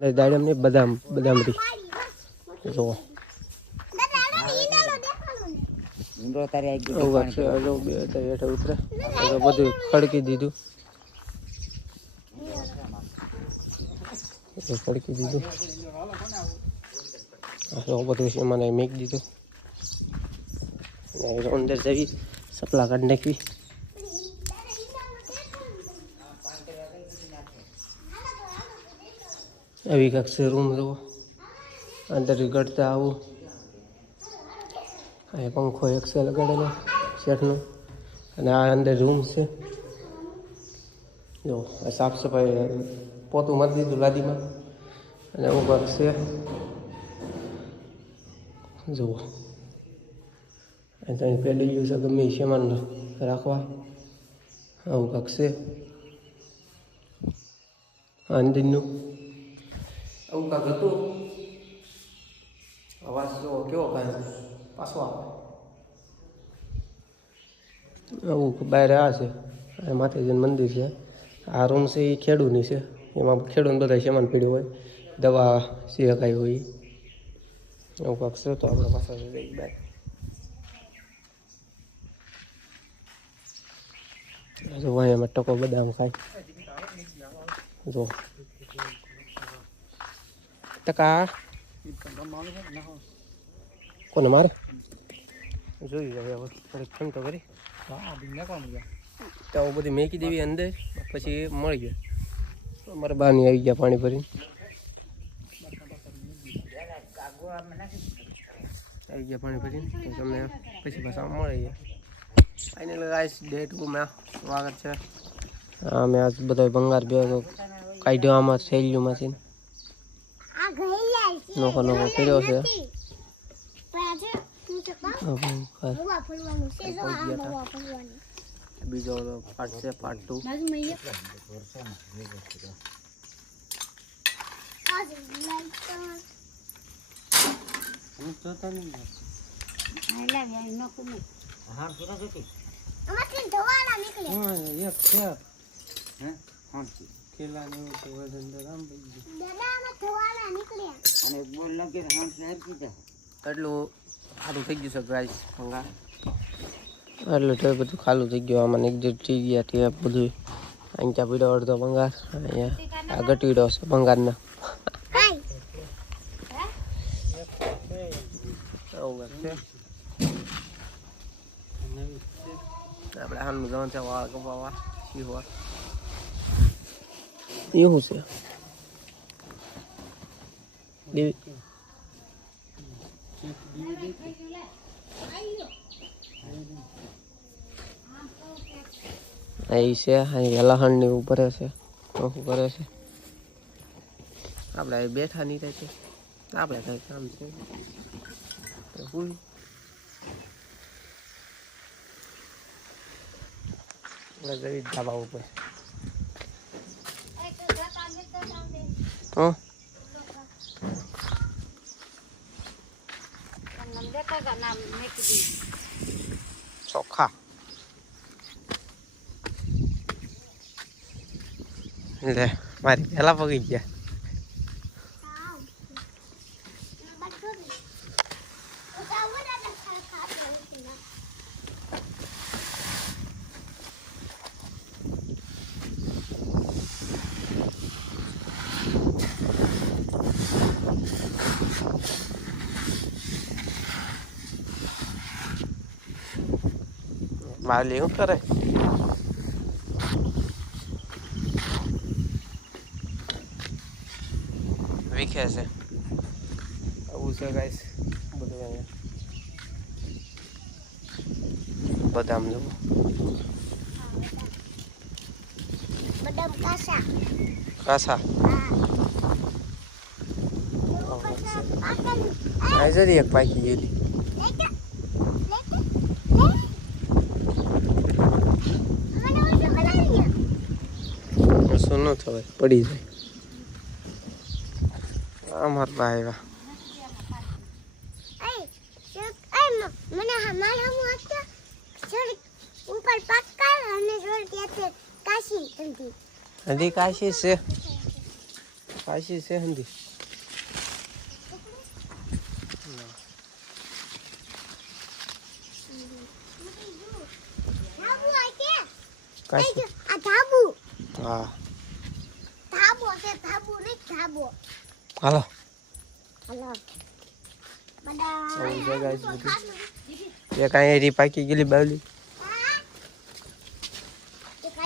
દાડમ ને બદામ બદામ રી જો બે હેઠા ઉતરે બધું ખડકી દીધું બધું મને મેક દીધું અંદર જવી સપલા કાઢી નાખવી આવી કાંક છે રૂમ જુઓ અંદર ગળતા આવું અહીં પંખો એક છે લગાડેલો શેઠનો અને આ અંદર રૂમ છે જો સાફ સફાઈ પોતું મારી દીધું લાદીમાં અને એવું કાંક છે જુઓ અહીં પેલી ગયું છે ગમે સામાન રાખવા આવું કાંક છે અંદરનું આવું કાંક હતું અવાજ જો કેવો કાંઈ પાછો આવે આવું બહાર આ છે આ માતાજીનું મંદિર છે આ રૂમ છે એ ખેડૂની છે એમાં ખેડૂને બધા સામાન પીડ્યું હોય દવા સિવાય હોય એવું કાંક છે તો આપણે પાછા જઈએ બહાર જો એમાં ટકો બદામ ખાય જો ટકા કોને મારે જોઈ હવે થોડીક ફોન તો કરી તો બધી મેકી દેવી અંદર પછી મળી ગયા અમારા બાની આવી ગયા પાણી ભરીને આવી ગયા પાણી ભરીને તમને પછી પાછા મળી ગયા ફાઇનલ ગાઈસ ડે 2 માં સ્વાગત છે અમે આજ બધા ભંગાર ભેગો કાઢ્યો આમાં થેલીમાંથી નોખો નોખો કર્યો છે બીજો પાર્ટ છે પાર્ટ 2 એટલું ખાલું થઈ ગયું છે ગાઈસ ભંગાર એટલું તો બધું ખાલું થઈ ગયું આમાં એક થઈ ગયા તે બધું અહીંયા પીડો અડધો ભંગાર અહીંયા આ ગટીડો છે ભંગારના આપણે હાલનું જવાનું છે વાળ કપાવા શીખવા એવું છે અહીં છે અહીં લહણ ને એવું ભરે છે શું કરે છે આપણે બેઠા નહીં થાય છે આપણે કઈ કામ છે ફૂલ જઈ ધાબા ઉપર ચોખા લે મારી પેલા પગી ગયા માલી શું કરે વિખે છે આવું છે ગાઈસ બધું અહીંયા બદામ જુઓ બદામ કાસા કાસા આ જરી એક પાકી ગયેલી ન થવાય પડી જાય અમાર ભાઈ વાહ હજી કાશી છે પાછી છે હંધી હા હાલો એક અહીંયા રી પાકી ગયેલી બાવલી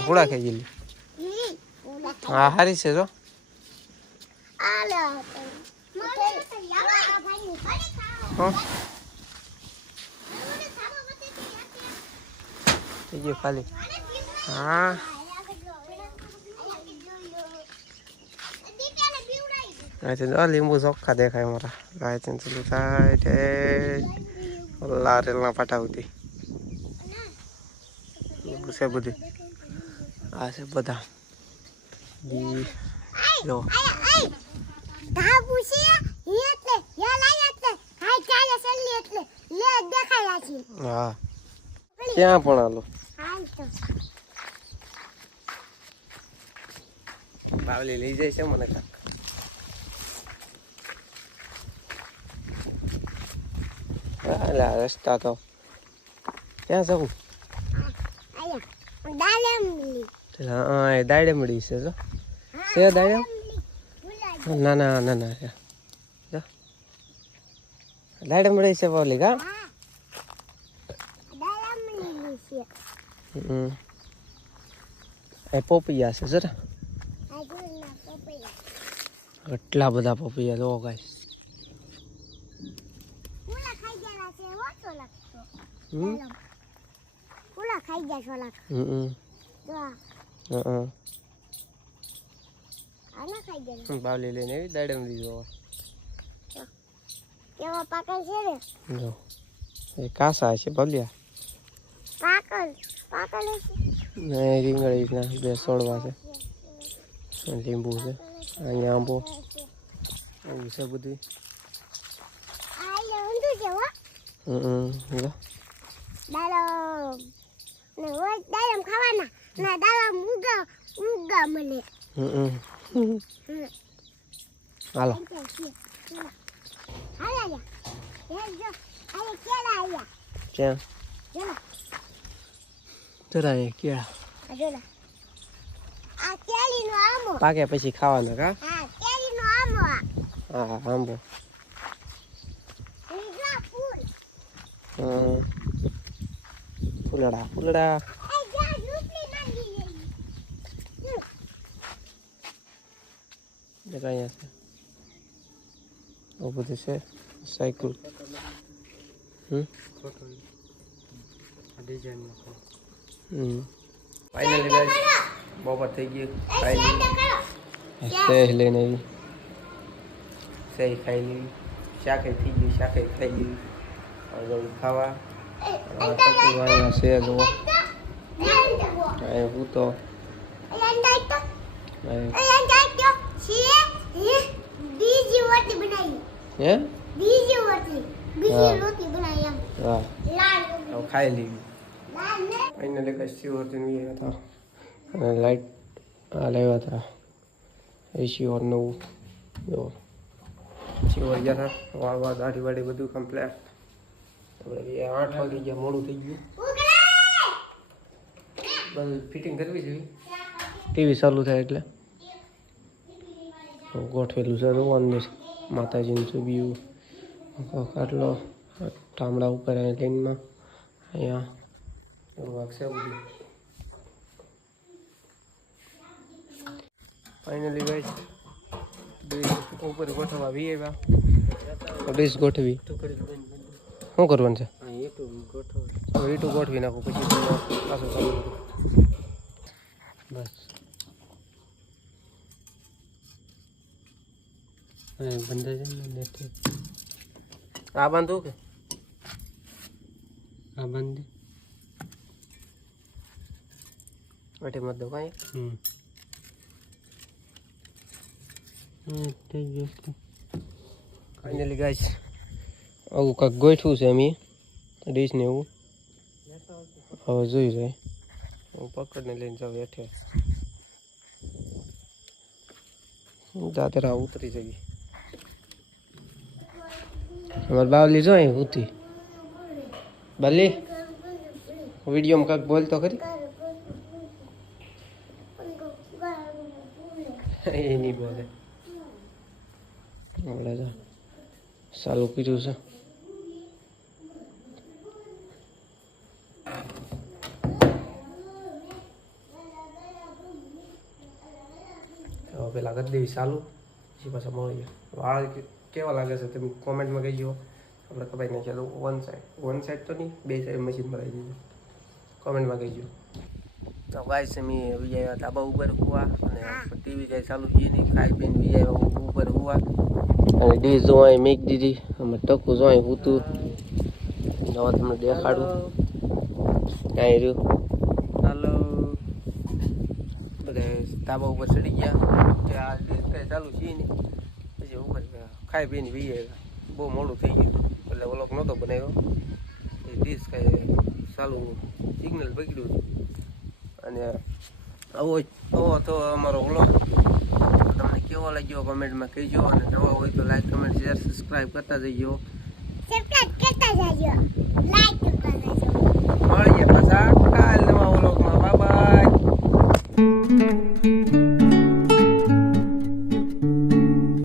પૂળા ખાઈ ગયેલી હા હારી છે જો થઈ ગયું ખાલી હા લીંબુ ચોખ્ખા દેખાય મારા ગાય ચાલુ થાય તે લારેલના પાટા સુધી લીંબુ છે બધી આ છે બધા જો હા ક્યાં પણ હાલો બાવલી લઈ જાય છે મને કાક રસ્તા તો ક્યાં જવું દાડેમડી છે જો છે દાડેમ ના ના ના ના દાડેમડી છે બાવલી કા પોપૈયા છે જરા એટલા બધા પોપૈયા જો ગાય બાવલી લઈને એવી દાડમ લીધો એ કાસા છે ભલ્યા રીંગણી ના બે છોડવા છે લીંબુ છે અહીંયા આંબો એવું છે બધું હાલો ક્યાં જરા કેળા પાકે પછી ખાવાના કા હા આંબો ફૂલડા ફૂલડા અહીંયા છે બધું છે સાયકલ ફાઇનલી ગાઈસ બપોર થઈ ગયું સેહ લઈને આવી સેહ ખાઈ લેવી શાકે થઈ ગયું શાકે ખાઈ લેવી હવે ખાવા છે જો હું તો ખાઈ લેવી ફાઇનલી કઈ શિવર્તી હતા અને લાઈટ લાવ્યા હતા એ શિવર નવું જો શિવર ગયા હતા વાળવા દાઢી વાડી બધું કમ્પ્લેટ 8 વાગી ગયા મોડું થઈ ગયું બધું ફિટિંગ કરવી જોઈએ ટીવી ચાલુ થાય એટલે ગોઠવેલું છે રોવાનું માતાજીનું છબીયું આટલો ટામડા ઉપર લાઈનમાં અહીંયા એવું વાગશે બધું ફાઇનલી ગાઈસ ઉપર ગોઠવવા વી આવ્યા ડીશ ગોઠવી શું કરવાનું છે ઈટું ગોઠવી નાખું પછી પાછું ચાલુ બસ બંધ છે આ બાંધવું કે આ બાંધી અટે મત દો કાંઈ થઈ ગયું ફાઇનલી ગાઈસ આવું કાંઈક ગોઠવું છે એમ ડીશ ને એવું હવે જોઈ જાય હું પકડને લઈને જાઉં હેઠે દાદરા ઉતરી જવી અમારે બાવલી જો અહીં ઉતી બાલી વિડીયોમાં કાંઈક બોલતો ખરી એ નહીં બોલે બોલે તો ચાલુ કર્યું છે પેલા કરી દેવી ચાલુ પછી પાછા મળીએ વાળ કેવા લાગે છે તમે કોમેન્ટમાં કહીજો આપણે કપાઈ નાખીએ તો વન સાઈડ તો નહીં બે સાઈડ મશીન ભરાઈ દીધું કોમેન્ટમાં કહીજો તો ગાઈસ અમે વિજય ધાબા ઉપર હુવા અને ટીવી કાંઈ ચાલુ થઈએ નહીં ખાઈ પીને વિજય ઉપર હુવા અને ડીશ જો અહીં મેક દીધી અમે ટકું જો અહીં હૂતું હવે તમને દેખાડું કાંઈ રહ્યું હાલો બધા ધાબા ઉપર ચડી ગયા કે આ ડીશ કાંઈ ચાલુ છે નહીં પછી ઉપર ખાઈ પીને વિજય બહુ મોડું થઈ ગયું એટલે ઓલોક નહોતો બનાવ્યો એ ડીશ કાંઈ ચાલુ સિગ્નલ બગડ્યું અને આવો તો અમારો વ્લોગ તમને કેવો લાગ્યો કમેન્ટમાં કહેજો અને નવા હોય તો લાઈક કમેન્ટ શેર સબસ્ક્રાઇબ કરતા જજો મળીએ પાછા કાલ નવા વ્લોગમાં બાય બાય